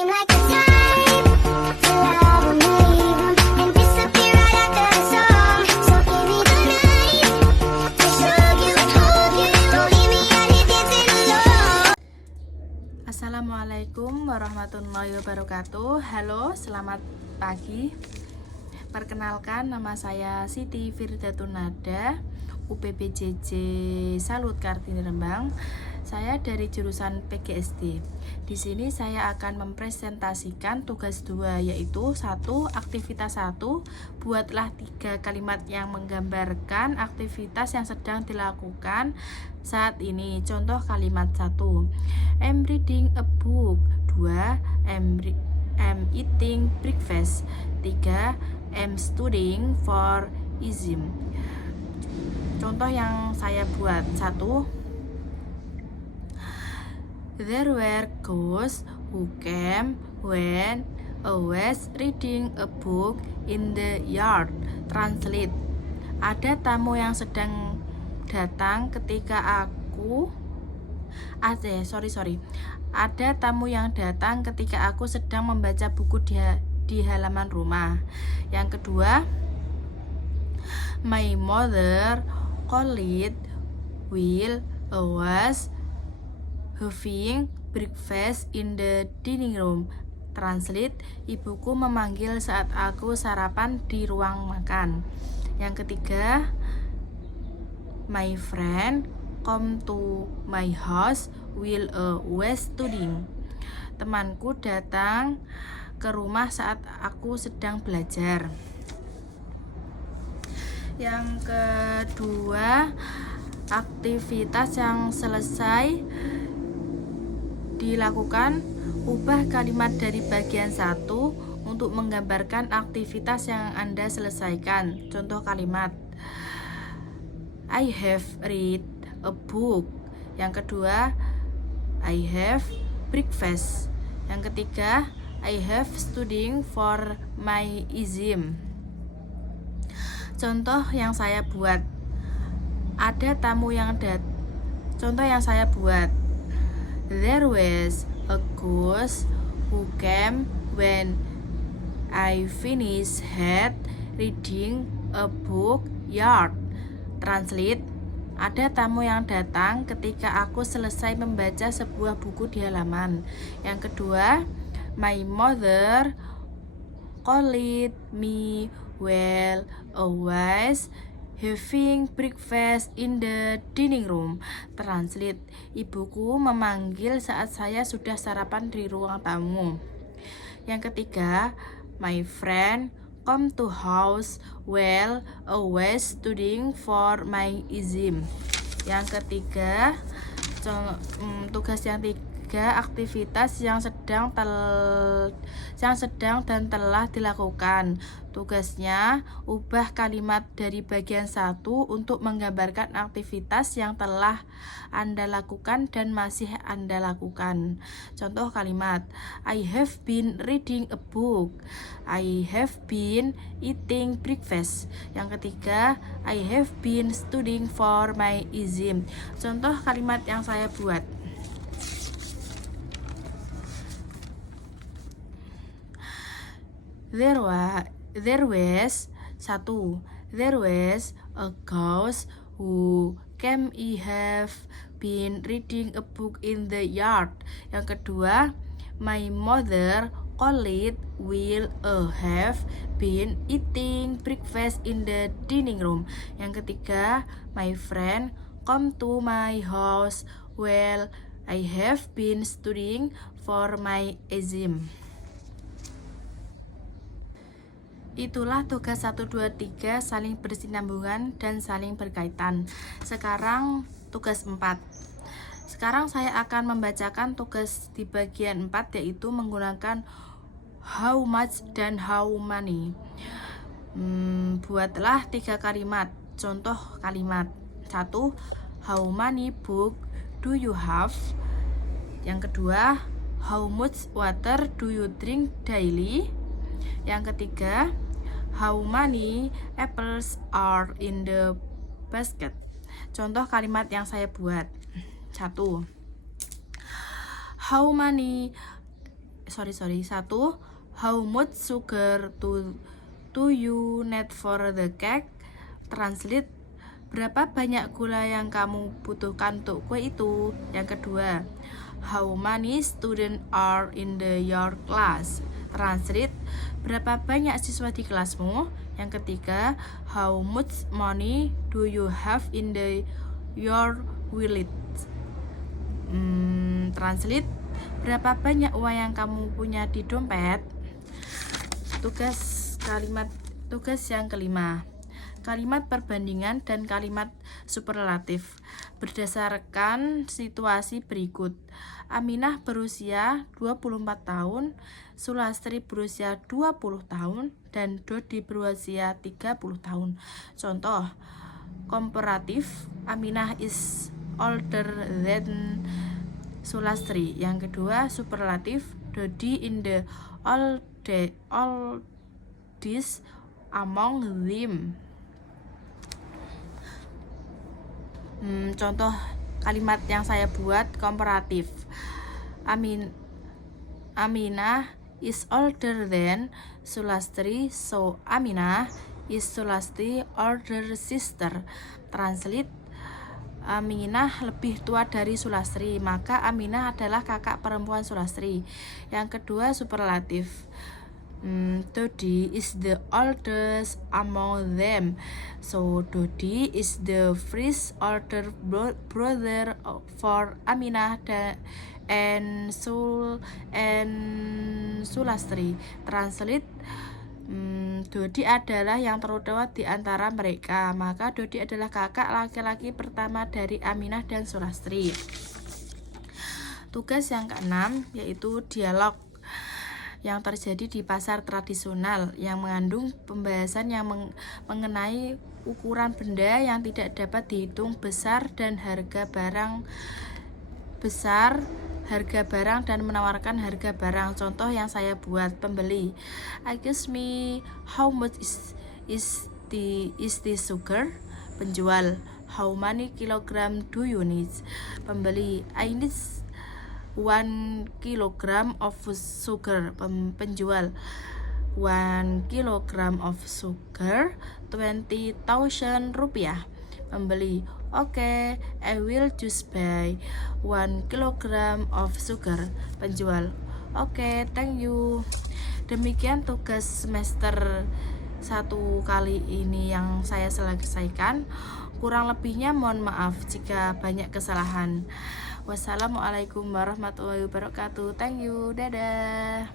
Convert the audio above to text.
seem like the type to love and leave 'em and disappear right after the song. So give me the night to show you, hold you. Don't leave me out here dancing alone. Assalamualaikum warahmatullahi wabarakatuh. Halo, selamat pagi. Perkenalkan, nama saya Siti Firdatunada, UPBJJ Salut Kartini Rembang. Saya dari jurusan PGSD. Di sini saya akan mempresentasikan tugas 2, yaitu 1. Aktivitas 1. Buatlah 3 kalimat yang menggambarkan aktivitas yang sedang dilakukan saat ini. Contoh kalimat 1. I'm reading a book. 2. I'm eating breakfast. 3. I'm studying for exam. Contoh yang saya buat. 1. There were ghosts who came when I was reading a book in the yard. Translate. Ada tamu yang sedang datang ketika aku Ada tamu yang datang ketika aku sedang membaca buku di halaman rumah. Yang kedua, my mother called while I was having breakfast in the dining room. Translate. Ibuku memanggil saat aku sarapan di ruang makan. Yang ketiga, my friend come to my house while I was studying. Temanku datang ke rumah saat aku sedang belajar. Yang kedua, aktivitas yang selesai dilakukan, ubah kalimat dari bagian 1 untuk menggambarkan aktivitas yang Anda selesaikan. Contoh kalimat, I have read a book. Yang kedua, I have breakfast. Yang ketiga, I have studying for my exam. Contoh yang saya buat, ada tamu yang Contoh yang saya buat, there was a ghost who came when I finished reading a book yard. Translate. Ada tamu yang datang ketika aku selesai membaca sebuah buku di halaman. Yang kedua, my mother called me while I was having breakfast in the dining room. Translate. Ibuku memanggil saat saya sudah sarapan di ruang tamu. Yang ketiga, my friend come to house while I was studying for my exam. Yang ketiga, tugas yang 3, aktivitas yang sedang dan telah dilakukan. Tugasnya, ubah kalimat dari bagian 1 untuk menggambarkan aktivitas yang telah Anda lakukan dan masih Anda lakukan. Contoh kalimat, I have been reading a book. I have been eating breakfast. Yang ketiga, I have been studying for my exam. Contoh kalimat yang saya buat, There was 1. There was a ghost who came. I have been reading a book in the yard. Yang kedua, my mother called while I have been eating breakfast in the dining room. Yang ketiga, my friend come to my house while I have been studying for my exam. Itulah tugas 1, 2, 3 saling bersinambungan dan saling berkaitan. Sekarang tugas 4. Sekarang saya akan membacakan tugas di bagian 4, yaitu menggunakan how much dan how many. Buatlah 3 kalimat. Contoh kalimat 1. How many book do you have? Yang kedua, how much water do you drink daily? Yang ketiga, how many apples are in the basket? Contoh kalimat yang saya buat. 1. How many Satu, how much sugar to you need for the cake? Translate, berapa banyak gula yang kamu butuhkan untuk kue itu? Yang kedua, how many students are in your class? Translate, berapa banyak siswa di kelasmu? Yang ketiga, how much money do you have in your wallet? Translate, berapa banyak uang yang kamu punya di dompet? Tugas yang kelima, kalimat perbandingan dan kalimat superlatif berdasarkan situasi berikut. Aminah berusia 24 tahun, Sulastri berusia 20 tahun, dan Dodi berusia 30 tahun. Contoh komparatif, Aminah is older than Sulastri. Yang kedua, superlatif, Dodi in the oldest among them. Contoh kalimat yang saya buat komparatif. Aminah is older than Sulastri, so Aminah is Sulastri older sister. Translate, Aminah lebih tua dari Sulastri, maka Aminah adalah kakak perempuan Sulastri. Yang kedua, superlatif, Dodi is the oldest among them, so Dodi is the first older brother for Aminah and Sulastri. Translate, Dodi adalah yang tertua di antara mereka, maka Dodi adalah kakak laki-laki pertama dari Aminah dan Sulastri. Tugas yang keenam yaitu dialog yang terjadi di pasar tradisional yang mengandung pembahasan yang mengenai ukuran benda yang tidak dapat dihitung besar dan harga barang dan menawarkan harga barang. Contoh yang saya buat, pembeli, excuse me, how much is the sugar? Penjual, how many kilogram do you need? Pembeli, I need 1 kilogram of sugar. Penjual, 1 kilogram of sugar 20,000 rupiah. Pembeli, okay, I will just buy 1 kilogram of sugar. Penjual, okay, thank you. Demikian tugas semester 1 kali ini yang saya selesaikan. Kurang lebihnya mohon maaf jika banyak kesalahan. Wassalamualaikum warahmatullahi wabarakatuh. Thank you. Dadah.